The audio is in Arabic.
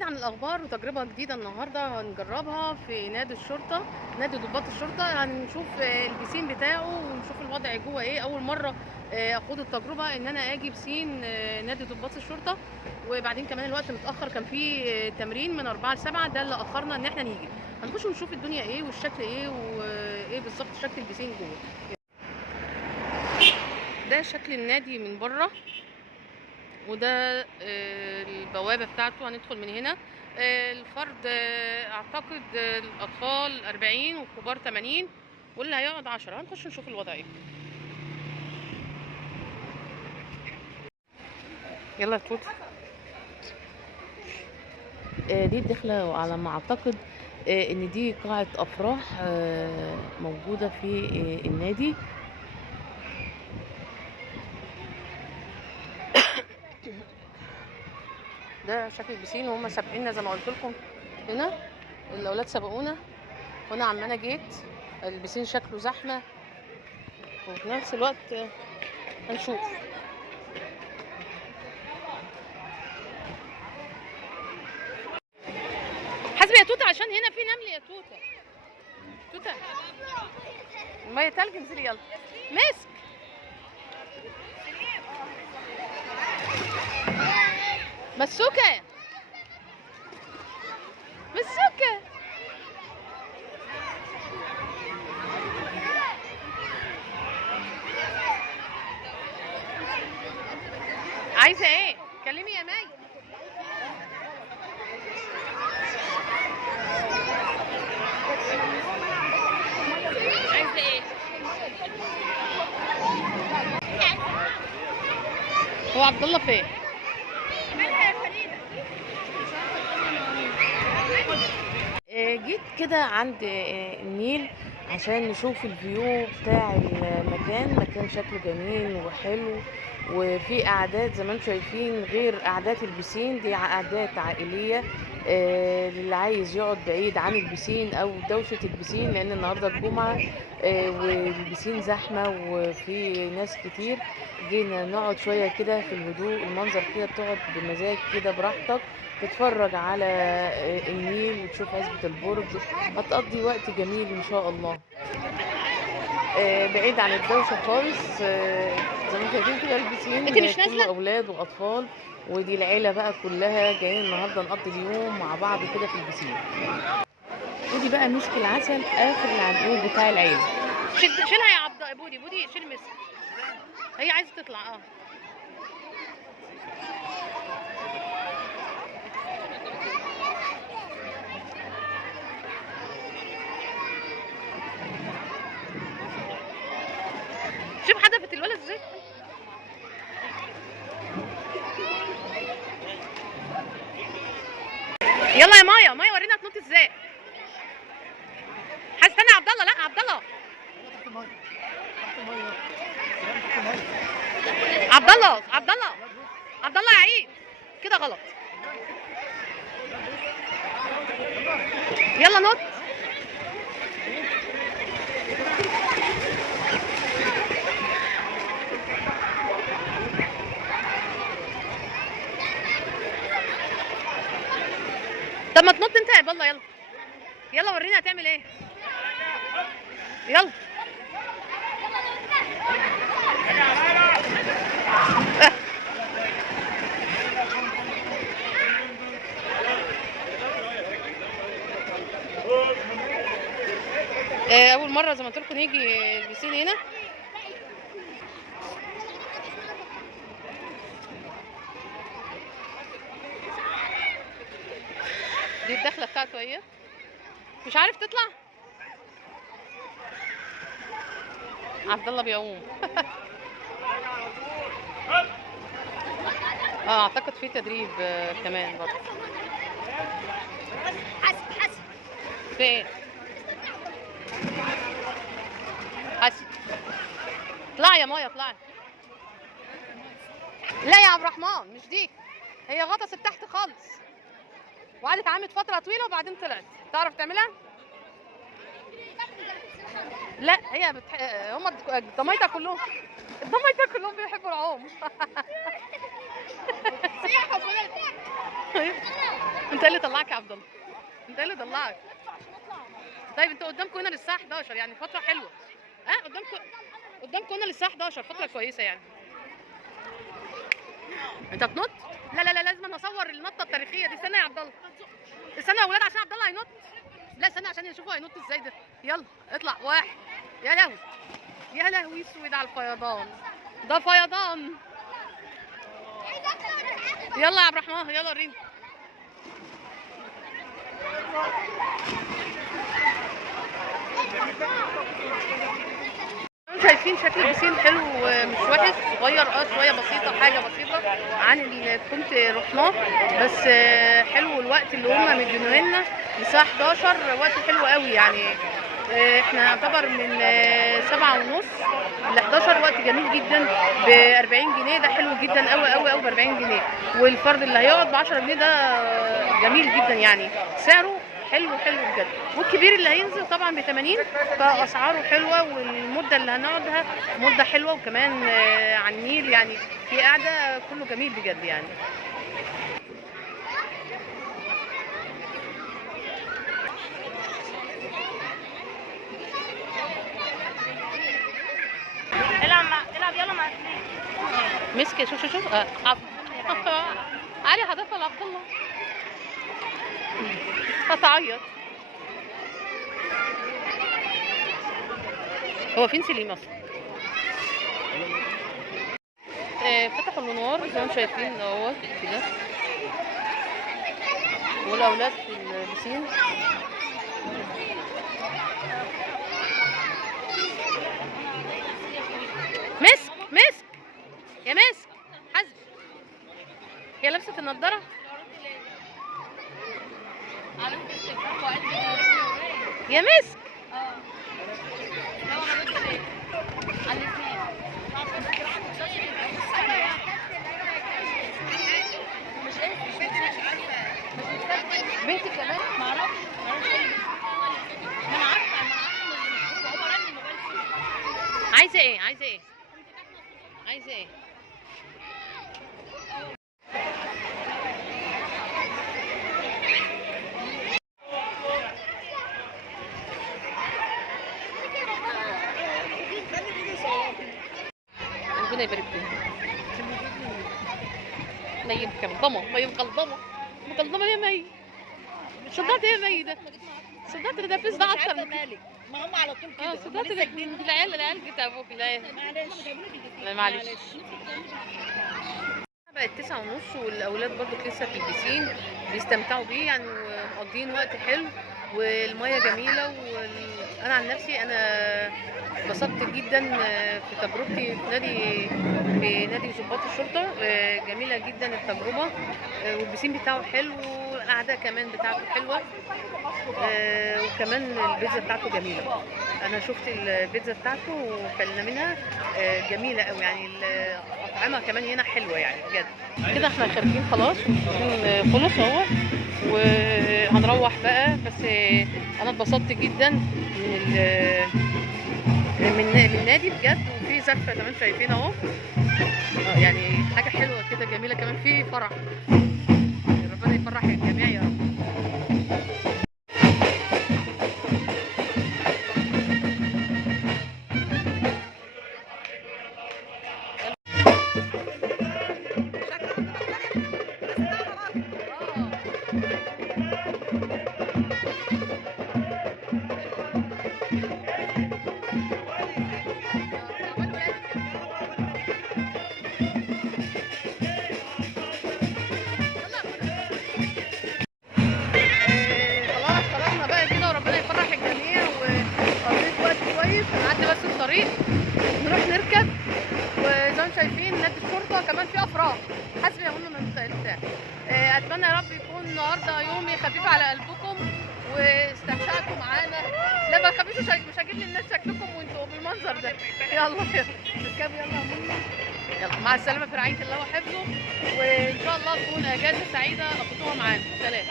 بعيد عن الاخبار وتجربه جديده النهارده هنجربها في نادي الشرطه، نادي ضباط الشرطه. هنشوف البسين بتاعه ونشوف الوضع جوه ايه. اول مره اخد التجربه ان انا اجي بسين نادي ضباط الشرطه. وبعدين كمان الوقت متاخر، كان في تمرين من 4 ل 7، ده اللي اخرنا ان احنا نيجي. هنخش ونشوف الدنيا ايه والشكل ايه وايه بالظبط شكل البسين جوه. ده شكل النادي من بره، وده البوابة بتاعته. هندخل من هنا. الفرد اعتقد الاطفال 40 والكبار 80 واللي هيقعد 10. هنخش نشوف الوضع ايه. يلا يا توت. دي الدخلة على ما اعتقد ان دي قاعة افراح موجودة في النادي. ده شكل البسين وهم سابقيننا زي ما قلت لكم. هنا الاولاد سبقونا وانا عمالة جيت. البسين شكله زحمة وفي نفس الوقت هنشوف. حاسبة يا توتة عشان هنا في نمل يا توتة. توتة المية تلج، انزلي يلا. مسك مسوكة مسوكة. عايزة ايه؟ كلمي يا مي. عايزة ايه؟ هو عبد الله فين؟ جيت كده عند النيل عشان نشوف الفيو بتاع المكان. مكان شكله جميل وحلو، وفي قعدات زي ما انتم شايفين غير قعدات البسين. دي قعدات عائلية اللي عايز يقعد بعيد عن البسين او دوشة البسين، لان النهاردة الجمعة والبسين زحمة وفي ناس كتير. جينا نقعد شوية كده في الهدوء، المنظر كده بتقعد بمزاج كده براحتك، تتفرج على النيل وتشوف عزبة البرج. هتقضي وقت جميل ان شاء الله بعيد عن الدوشة خالص. زي ما انتم شايفين كده البسين كله اولاد واطفال، ودي العيلة بقى كلها جايين النهارده نقضي اليوم مع بعض كده في البسين. ودي بقى مسك العسل اخر العنقود بتاع العيلة. شيلها يا عبد بودي. بودي شيل مسك، هي عايزة تطلع. شوف حدفت الولد ازاي. يلا يا مايا. مايا ورينا تنط ازاي. استنى يا عبد الله. لا عبد الله. عبد الله عبد الله عبد الله يا عيد كده غلط. يلا نط. طب ما تنط انت يا بالله. يلا يلا ورينا هتعمل ايه. يلا اول مره زي ما قلت لكم نيجي البسين هنا. دي الدخله بتاعته اهي. مش عارف تطلع. عبد الله بيعوم. اعتقد في تدريب كمان برضه. حسب في ايه؟ حسب. اطلعي يا مايا اطلعي. لا يا عبد الرحمن مش دي، هي غطست تحت خالص وقعدت عمت فتره طويله وبعدين طلعت. تعرف تعملها؟ لا هي هم الضمايطه كلهم بيحبوا العوم. انت اللي طلعك يا عبد الله، انت اللي طلعك. طيب انتوا قدامكم هنا للساعه 11 يعني فتره حلوه. اه قدامكم هنا للساعه 11 فتره كويسه يعني. انت هتنط؟ لا لا لا، لازم اصور النطه التاريخيه دي. استنى يا عبد الله، استنى يا اولاد عشان عبد الله هينط. لا استنى عشان يشوفوا هينط ازاي ده. يلا اطلع واحد. يا لهوي يا لهوي اسود على الفيضان، ده فيضان. يلا يا عبد الرحمن يلا وريني. شايفين شكل البسين حلو مش وحش، صغير شويه بسيطه، حاجه بسيطه عن اللي كنت رحناه، بس حلو. الوقت اللي هم مدينه لنا الساعه 11 وقت حلو قوي يعني. احنا نعتبر من 7:30 ل 11 وقت جميل جدا ب 40 جنيه. ده حلو جدا قوي قوي قوي ب 40 جنيه. والفرد اللي هيقعد ب 10 جنيه ده جميل جدا يعني، سعره حلو حلو بجد. والكبير اللي هينزل طبعا ب 80، فاسعاره حلوه. والمده اللي هنقعدها مده حلوه، وكمان على النيل يعني في قاعده كله جميل بجد يعني. العب يلا مع سنين. مسك شوف علي هدفها لعبد الله هتعيط. هو فين سليم اصلا؟ فتحوا الانوار زي ما انتم شايفين اهوت كده، والاولاد في البسين. مسك يا مسك حزم. هي لابسه النضاره. يا مسك بنتي كمان معرفش انا عارفه هو رن الموبايل. عايزه ايه؟ عايزه ايه؟ عايزه ايه؟ ربنا يبارك فيك. مي مقلضمه يا مي. صدقت يا مي ده، صدقت ده فيس ده اكتر من مالك، ما هم على طول كده. صدقت العيال بتاعك العيال. معلش معلش. بقت 9:30 والاولاد برضو لسه في البسين بيستمتعوا بيه يعني، ومقضيين وقت حلو والميه جميله. انا عن نفسي انا اتبسطت جدا في تجربتي في نادي ضباط الشرطه. جميله جدا التجربه، والبسين بتاعه حلو، والقعده كمان بتاعته حلوه، وكمان البيتزا بتاعته جميله. انا شفت البيتزا بتاعته وكلنا منها، جميله قوي يعني. الاطعمه كمان هنا حلوه يعني بجد. كده احنا خارجين خلاص، خلص اهو وهنروح بقى. بس انا اتبسطت جدا من النادي بجد. وفي زفه كمان شايفين اهو، يعني حاجه حلوه كده جميله. كمان في فرح، ربنا يفرح الجميع يا رب. هنعدي بس الطريق نروح نركب. وزي ما شايفين نادي الشرطه كمان في افراح، حسب يا من بتاع. اتمنى يا رب يكون النهارده يومي خفيف على قلبكم واستمتعتوا معانا. لا ما تخافوش، مش هجيب للناس شكلكم وانتوا بالمنظر ده. يلا اركبوا يلا يا منى. يلا مع السلامه في رعايه الله وحفظه، وان شاء الله تكون اجازه سعيده قضيتوها معانا. سلام.